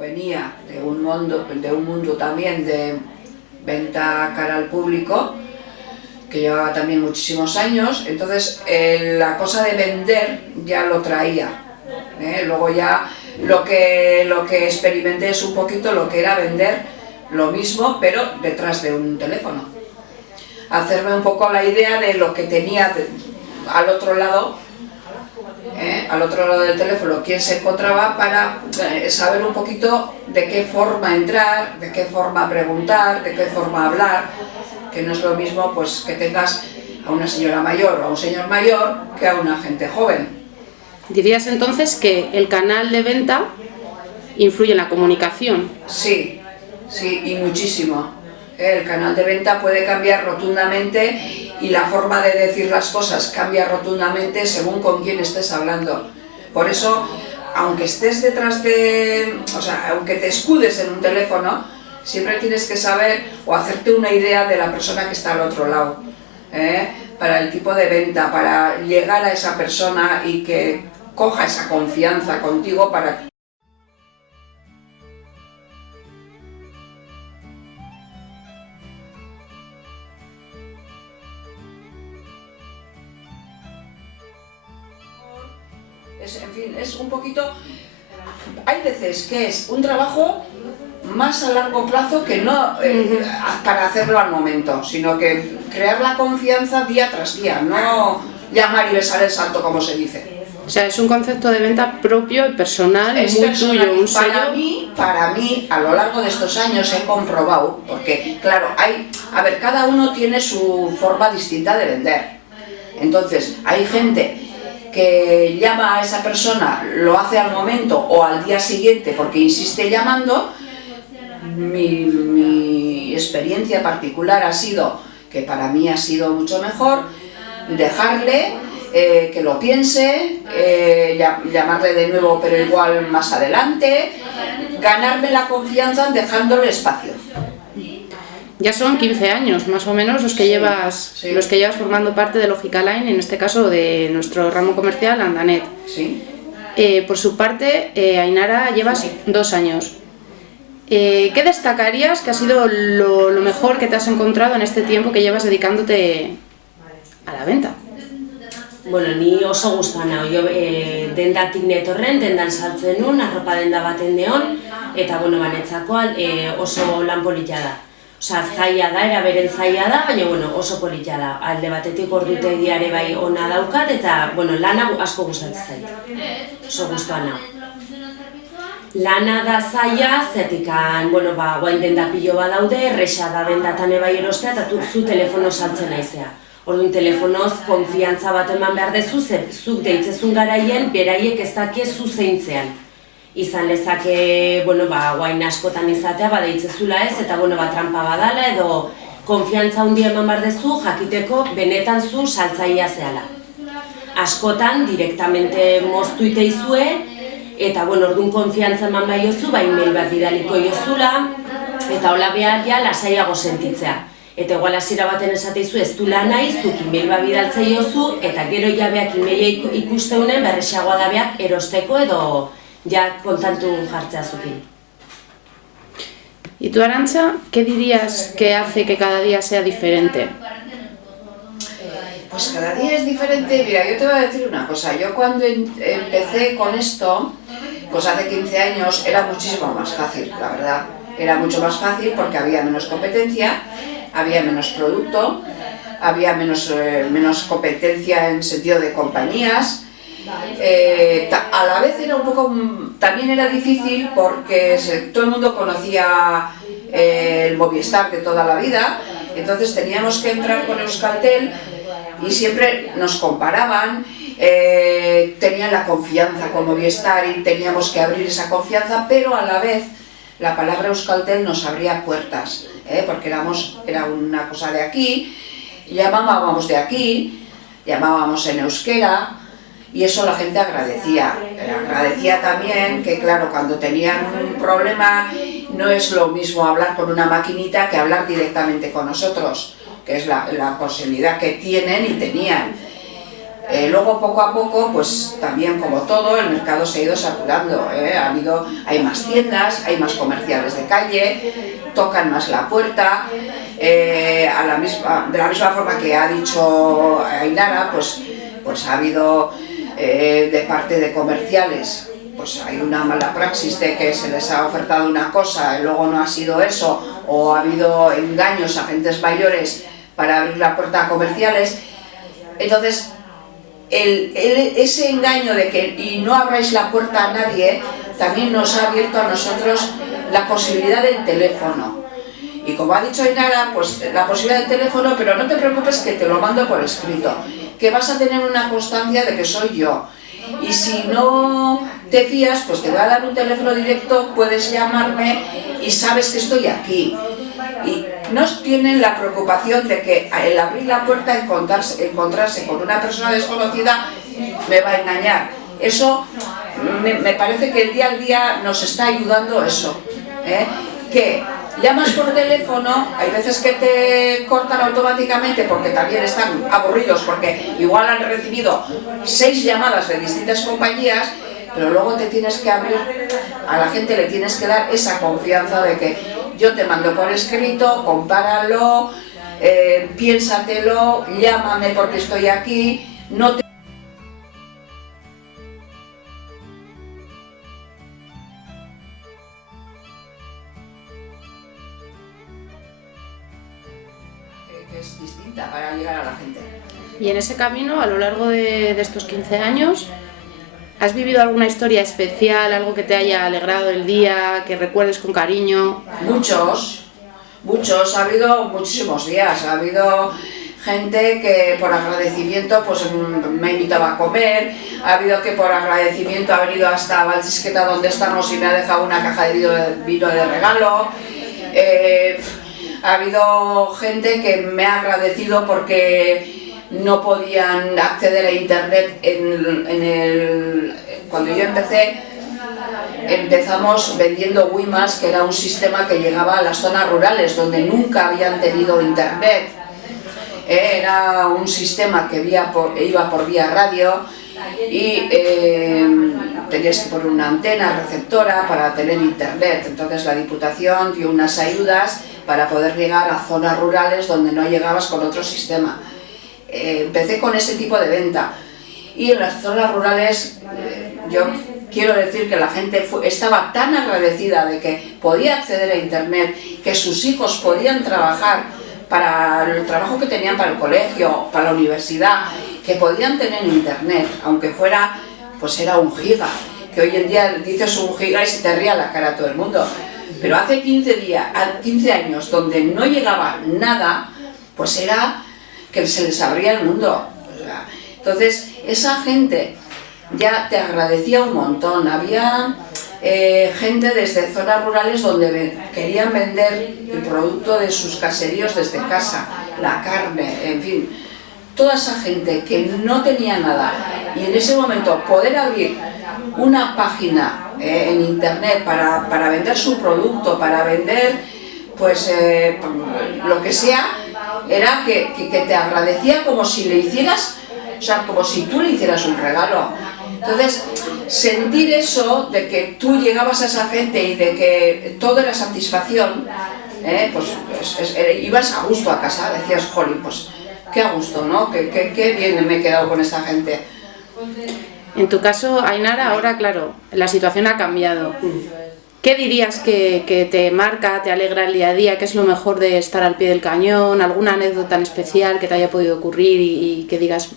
venía de un mundo también de venta cara al público, que llevaba también muchísimos años, entonces la cosa de vender ya lo traía. Luego ya lo que experimenté es un poquito lo que era vender lo mismo, pero detrás de un teléfono. Hacerme un poco la idea de lo que tenía al otro lado del teléfono, quién se encontraba, para saber un poquito de qué forma entrar, de qué forma preguntar, de qué forma hablar, que no es lo mismo pues que tengas a una señora mayor o a un señor mayor que a una gente joven. ¿Dirías entonces que el canal de venta influye en la comunicación? Sí, sí, y muchísimo. El canal de venta puede cambiar rotundamente y la forma de decir las cosas cambia rotundamente según con quién estés hablando. Por eso, aunque estés detrás aunque te escudes en un teléfono, siempre tienes que saber o hacerte una idea de la persona que está al otro lado, para el tipo de venta, para llegar a esa persona y que coja esa confianza contigo para... En fin, es un poquito... Hay veces que es un trabajo más a largo plazo que no para hacerlo al momento, sino que crear la confianza día tras día, no llamar y besar el santo, como se dice. O sea, es un concepto de venta propio y personal, muy tuyo, un sello. Para mí, a lo largo de estos años he comprobado, porque claro, cada uno tiene su forma distinta de vender. Entonces, hay gente que llama a esa persona, lo hace al momento o al día siguiente porque insiste llamando. Mi experiencia particular ha sido, que para mí ha sido mucho mejor, dejarle que lo piense, llamarle de nuevo pero igual más adelante, ganarme la confianza dejándole espacio. Ya son 15 años más o menos los que llevas formando parte de Logica Line, en este caso de nuestro ramo comercial Andanet. Sí. Por su parte, Ainara, llevas 2 años. ¿Qué destacarías que ha sido lo mejor que te has encontrado en este tiempo que llevas dedicándote a la venta? Bueno, ni oso gustoa nao, jo dendatik netorren, dendan sartzen nun, arropa denda baten neon, eta banetzakoan oso lan polita da. Osa, zaila da, era beren zaila da, baina oso polita da. Alde batetik ordutegiare bai ona daukat, eta lana asko gustatzen zait. Oso gustoa nao. Lana da zaila, zertikan, guain denda pilo bat daude, erresa da dendatan ebai erostea, eta zu telefono saltzen naizea. Orduan telefonoz konfiantza bat eman behar dezu, zuk deitzezun garaien, beraiek ez dakie zu zeintzean. Izan lezake, guain askotan izatea, deitzezula ez, eta trampa badala, edo konfiantza handia eman behar dezu, jakiteko benetan zu saltzailea zehala. Askotan, direktamente moztu iteizue, eta orduan konfiantza eman bai jozu, email bat bidaliko jozula, eta hola behar ja lasaiago sentitzea. Eta igual hasiera baten esateizu ez du lan nahi, zuk email bat bidaltzei jozu, eta gero jabeak emaila ikusteunen berrexagoa da beak erosteko edo ja kontantu jartzea zukin. ¿Y tú, Arantxa, qué dirías que hace que cada día sea diferente? Pues cada día es diferente. Mira, yo te voy a decir una cosa. Yo cuando empecé con esto, pues hace 15 años, era muchísimo más fácil, la verdad. Era mucho más fácil porque había menos competencia, había menos producto, había menos competencia en sentido de compañías. A la vez era un poco, también era difícil porque todo el mundo conocía el Movistar de toda la vida, entonces teníamos que entrar con Euskaltel y siempre nos comparaban, tenían la confianza con Movistar y teníamos que abrir esa confianza, pero a la vez la palabra Euskaltel nos abría puertas, porque era una cosa de aquí, llamábamos de aquí, llamábamos en euskera, y eso la gente agradecía. Agradecía también que, claro, cuando tenían un problema no es lo mismo hablar con una maquinita que hablar directamente con nosotros, que es la posibilidad que tienen y tenían. Luego poco a poco, pues también como todo, el mercado se ha ido saturando, hay más tiendas, hay más comerciales de calle, tocan más la puerta, de la misma forma que ha dicho Ainara, pues ha habido de parte de comerciales, pues hay una mala praxis de que se les ha ofertado una cosa y luego no ha sido eso, o ha habido engaños a agentes mayores para abrir la puerta a comerciales. Entonces, ese engaño de que y no abráis la puerta a nadie también nos ha abierto a nosotros la posibilidad del teléfono. Y como ha dicho Ainara, pues la posibilidad del teléfono, pero no te preocupes que te lo mando por escrito, que vas a tener una constancia de que soy yo. Y si no te fías, pues te voy a dar un teléfono directo, puedes llamarme y sabes que estoy aquí. Y no tienen la preocupación de que al abrir la puerta encontrarse con una persona desconocida me va a engañar. Eso me parece que el día al día nos está ayudando eso, que llamas por teléfono, hay veces que te cortan automáticamente porque también están aburridos, porque igual han recibido 6 llamadas de distintas compañías, pero luego te tienes que abrir, a la gente le tienes que dar esa confianza de que yo te mando por escrito, compáralo, piénsatelo, llámame porque estoy aquí, no te... que es distinta para llegar a la gente. Y en ese camino, a lo largo de estos 15 años, ¿has vivido alguna historia especial, algo que te haya alegrado el día, que recuerdes con cariño? Muchos, ha habido muchísimos días, ha habido gente que por agradecimiento pues me invitaba a comer, ha habido que por agradecimiento ha venido hasta Valchisqueta donde estamos y me ha dejado una caja de vino de regalo, ha habido gente que me ha agradecido porque no podían acceder a internet cuando yo empezamos vendiendo Wimas, que era un sistema que llegaba a las zonas rurales donde nunca habían tenido internet. Era un sistema que iba por vía radio y tenías que poner una antena receptora para tener internet. Entonces la Diputación dio unas ayudas para poder llegar a zonas rurales donde no llegabas con otro sistema. Empecé con ese tipo de venta y en las zonas rurales yo quiero decir que la gente estaba tan agradecida de que podía acceder a internet, que sus hijos podían trabajar para el trabajo que tenían para el colegio, para la universidad, que podían tener internet, aunque fuera, pues era 1 giga, que hoy en día dices 1 giga y se te ría la cara a todo el mundo, pero hace 15 años donde no llegaba nada, pues era que se les abría el mundo. Entonces esa gente ya te agradecía un montón. Había gente desde zonas rurales donde querían vender el producto de sus caseríos desde casa, la carne, en fin, toda esa gente que no tenía nada y en ese momento poder abrir una página en internet para vender su producto, para vender pues lo que sea, era que te agradecía como si le hicieras, o sea, como si tú le hicieras un regalo. Entonces, sentir eso de que tú llegabas a esa gente y de que todo era satisfacción, ibas a gusto a casa, decías, jolín, pues qué a gusto, ¿no? Qué bien me he quedado con esta gente. En tu caso, Ainara, ahora claro, la situación ha cambiado. ¿Qué dirías que te marca, te alegra el día a día? ¿Qué es lo mejor de estar al pie del cañón? ¿Alguna anécdota en especial que te haya podido ocurrir y que digas,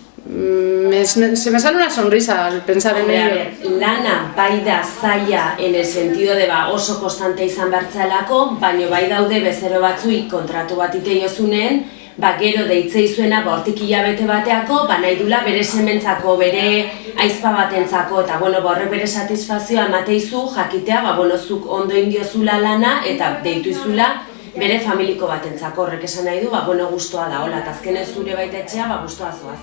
se me sale una sonrisa al pensar en ello? A ver, lana bai da zaila en el sentido de oso konstante izan bertzalako, baino bai daude bezero batzuik kontratu bat iteiozunen, gero deitzei zuena hortik hilabete bateako, nahi dula bere sementzako, bere aizpa batentzako, eta horrek bere satisfazioa emateizu jakitea, zuk ondo indiozula lana eta deituizula bere familiko batentzako. Horrek esan nahi du, guztua da, hola, eta azkenen zure baita etxea, guztua zoaz.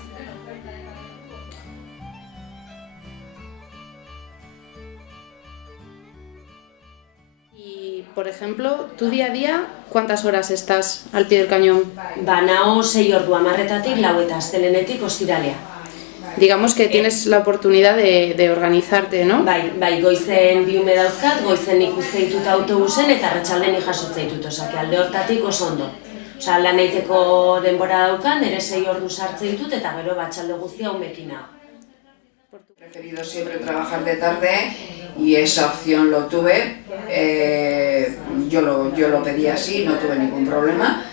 Por ejemplo, tu día a día, ¿cuántas horas estás al pie del cañón? Nao 6 ordu 10:00-4 astelehenetik ostiralea. digamos que tienes la oportunidad de organizarte, ¿no? Bai, goizen bi ume dauzkat, goizen ikuste ditut autobusen eta arratsaldean jasotze ditut, osea, alde hortatik oso ondo. Osea, lan egiteko denbora daukan, nire 6 ordu sartze ditut eta gero batxalde guztia umekin hau. He preferido siempre trabajar de tarde y esa opción lo tuve. Yo lo pedí así, no tuve ningún problema.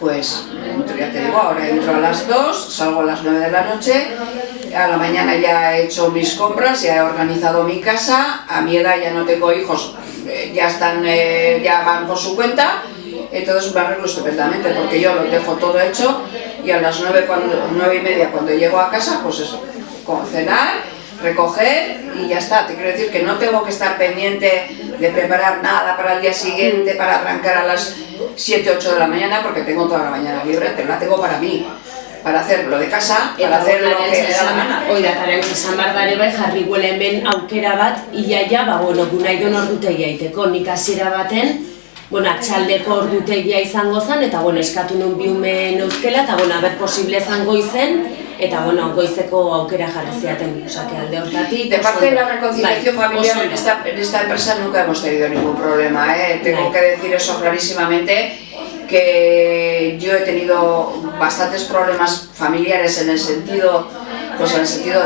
Pues ya te digo, ahora entro a las 2, salgo a las 9 de la noche, a la mañana ya he hecho mis compras, ya he organizado mi casa, a mi edad ya no tengo hijos, ya van por su cuenta, entonces me arreglo estupendamente porque yo lo dejo todo hecho y a las 9:30 cuando llego a casa, pues eso, cenar, recoger y ya está. Te quiero decir que no tengo que estar pendiente de preparar nada para el día siguiente, para arrancar a las 7, 8 de la mañana, porque tengo toda la mañana libre, la tengo para mí, para hacer lo de casa, para hacer lo que me da la gana. Oidataren esan behar dare bai, jarri guela hemen aukera bat, iaia, gu nahi duen ordutegia iteko, nik hasiera baten, atxaldeko ordutegia izango zen, eta eskatu nun bi ume neuzkela, eta haber posible izango izen, eta goizeko aukera jarri ziaten, osea, que alde hortatik... De parte de la reconciliación familiar en esta empresa nunca hemos tenido ningún problema, tengo que decir eso clarísimamente, que yo he tenido bastantes problemas familiares en el sentido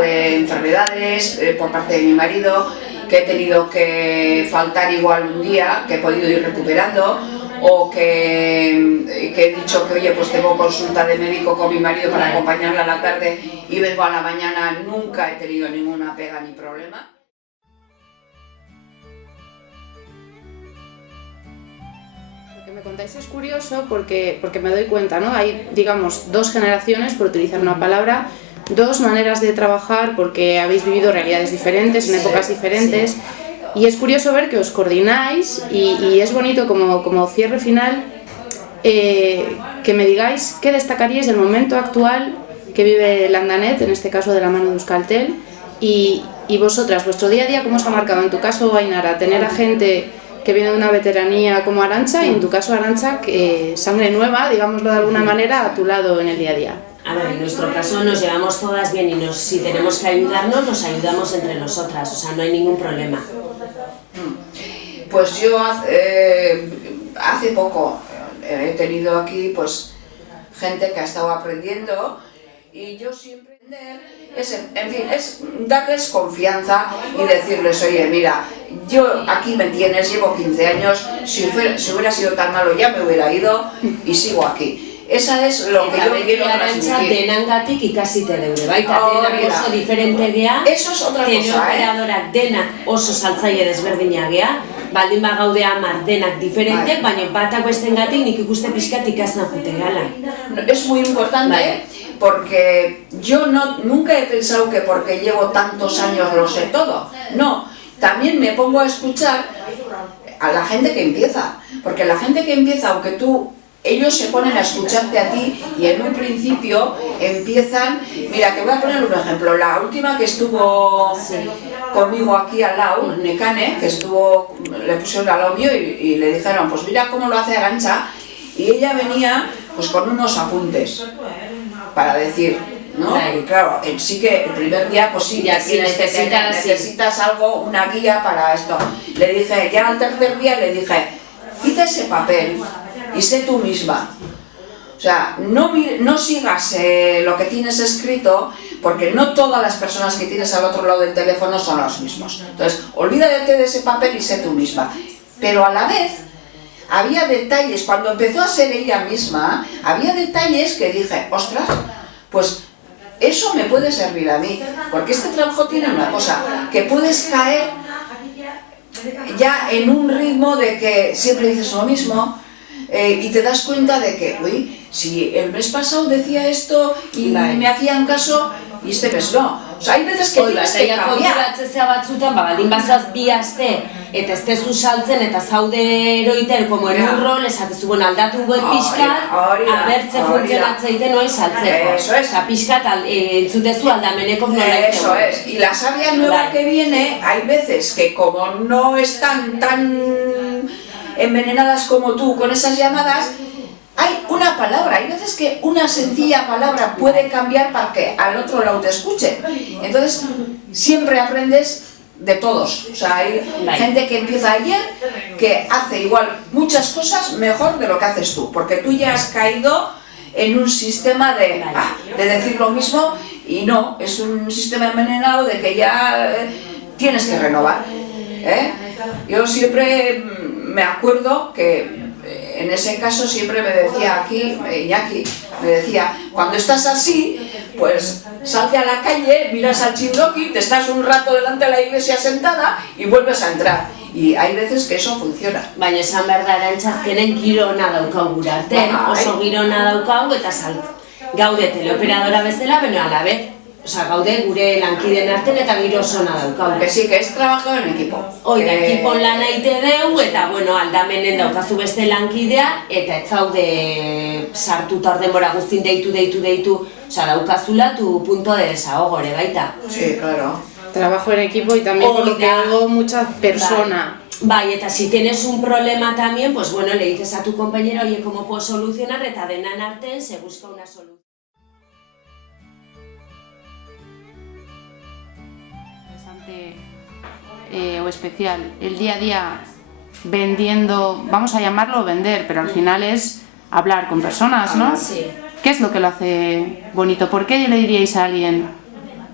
de enfermedades por parte de mi marido, que he tenido que faltar igual un día, que he podido ir recuperando, o que he dicho que, oye, pues tengo consulta de médico con mi marido para acompañarla a la tarde y vengo a la mañana, nunca he tenido ninguna pega ni problema. Lo que me contáis es curioso porque me doy cuenta, ¿no? Hay, digamos, 2 generaciones, por utilizar una palabra, 2 maneras de trabajar porque habéis vivido realidades diferentes, en épocas diferentes. Y es curioso ver que os coordináis y es bonito como cierre final que me digáis qué destacaríais del momento actual que vive Landanet, en este caso de la mano de Euskaltel, y vosotras, vuestro día a día, ¿cómo os ha marcado? En tu caso, Ainara, tener a gente que viene de una veteranía como Arantxa y en tu caso, Arantxa, que sangre nueva, digámoslo de alguna manera, a tu lado en el día a día. A ver, en nuestro caso nos llevamos todas bien y si tenemos que ayudarnos, nos ayudamos entre nosotras, o sea, no hay ningún problema. Pues yo hace poco he tenido aquí pues gente que ha estado aprendiendo y yo siempre es darles confianza y decirles, oye, mira, yo aquí me tienes, llevo 15 años, si hubiera sido tan malo ya me hubiera ido y sigo aquí. Esa es lo que yo quiero transmitir. Denangatik ikasite deure, baita denak oso diferente gea. Eso es otra cosa, operadorak denak oso saltzaile desberdina gea, baldin bagaude 10 denak diferente, baina batak bestengatik nik ikuste pixkat ikasten jute gala. Es muy importante porque yo nunca he pensado que porque llevo tantos años lo sé todo. No, también me pongo a escuchar a la gente que empieza, porque la gente que empieza, aunque ellos se ponen a escucharte a ti y en un principio empiezan... Mira, te voy a poner un ejemplo. La última que estuvo conmigo aquí al lado, Nekane, que le pusieron al lado mío y le dijeron, pues mira cómo lo hace Arantxa, y ella venía pues con unos apuntes para decir, ¿no? Y claro, sí que el primer día, pues sí, ya si necesitas algo, una guía para esto. Le dije, ya al tercer día le dije, quita ese papel y sé tú misma. O sea, no sigas lo que tienes escrito, porque no todas las personas que tienes al otro lado del teléfono son los mismos. Entonces, olvídate de ese papel y sé tú misma. Pero a la vez, había detalles, cuando empezó a ser ella misma, había detalles que dije, ostras, pues eso me puede servir a mí, porque este trabajo tiene una cosa, que puedes caer ya en un ritmo de que siempre dices lo mismo, y te das cuenta de que, uy, si el mes pasado decía esto y me hacían caso, y este mes no. O sea, hay veces que tienes que cambiar. Konturatzea batzutan, baldin bazaz 2 aste, eta ez tezu saltzen, eta zaude eroiten, como en un rol, esatezu, bueno, aldatu goet pixkat, abertze funtzionatzeiten noin saltzeko. Eso es. Eta pixkat entzutezu aldamenekok nola ite. Eso es. Y la savia nueva que viene, hay veces que como no están tan envenenadas como tú con esas llamadas, hay una palabra, hay veces que una sencilla palabra puede cambiar para que al otro lado te escuche. Entonces, siempre aprendes de todos. O sea, hay gente que empieza ayer que hace igual muchas cosas mejor de lo que haces tú, porque tú ya has caído en un sistema de decir lo mismo, y no, es un sistema envenenado de que ya tienes que renovar. Yo siempre me acuerdo que en ese caso siempre me decía aquí, Iñaki, me decía, cuando estás así, pues salte a la calle, miras al txindoki, te estás un rato delante de la iglesia sentada y vuelves a entrar. Y hay veces que eso funciona. Baina esan behar da Arantxazkenen giro ona daukau gure artean, oso giro ona daukau eta gaude teleoperadora bezala, beno alabez. Osa, gaude gure lankideen artean eta giro oso ona daukau. Que sí, que es trabajo en equipo. Oida, ekipon lan aite deu eta, bueno, aldamenen daukazu beste lankidea eta ez zaude sartuta hor denbora guztin deitu, osa, daukazula tu punto de desahogo ere baita. Sí, claro. Trabajo en equipo y también por lo que hago mucha persona. Bai, eta si tienes un problema también, pues bueno, le dices a tu compañero, oye, ¿cómo puedo solucionar? Eta denan artean se busca una solución. O especial, el día a día vendiendo, vamos a llamarlo vender, pero al final es hablar con personas, ¿no? Sí. ¿Qué es lo que lo hace bonito? ¿Por qué le diríais a alguien,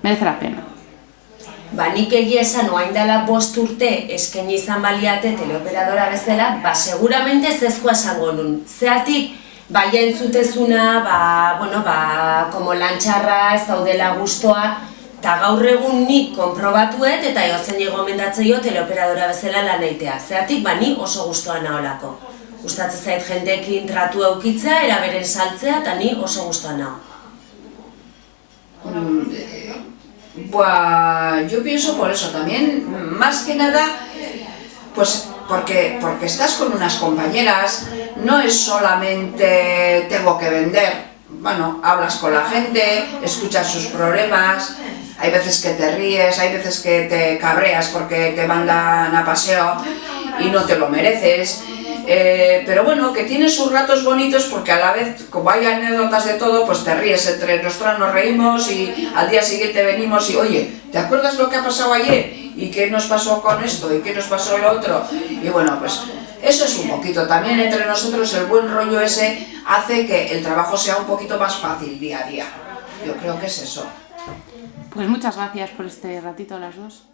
merece la pena? Ba, nik egia esan oain dela 5 urte eskaini izan baliate teleoperadora bezala, ba, seguramente ez ezkoa esango nun. Zeatik, baia entzutezuna, bueno, como lantxarra ez daudela gustoa, eta gaur egun nik konprobatuet eta egozen gomendatzaio teleoperadora bezala lan eitea. Zeatik, ba, ni oso gustoa naholako. Gustatzen zait jendeekin tratu eukitzea, eraberen saltzea, eta ni oso gustoa naho. Yo pienso por eso también, más que nada, pues porque estás con unas compañeras, no es solamente tengo que vender, bueno, hablas con la gente, escuchas sus problemas, hay veces que te ríes, hay veces que te cabreas porque te mandan a paseo y no te lo mereces. Pero bueno, que tiene sus ratos bonitos porque a la vez, como hay anécdotas de todo, pues te ríes, entre nosotras nos reímos y al día siguiente venimos y oye, ¿te acuerdas lo que ha pasado ayer? ¿Y qué nos pasó con esto? ¿Y qué nos pasó lo otro? Y bueno, pues eso es un poquito, también entre nosotros el buen rollo ese hace que el trabajo sea un poquito más fácil día a día. Yo creo que es eso. Pues muchas gracias por este ratito a las dos.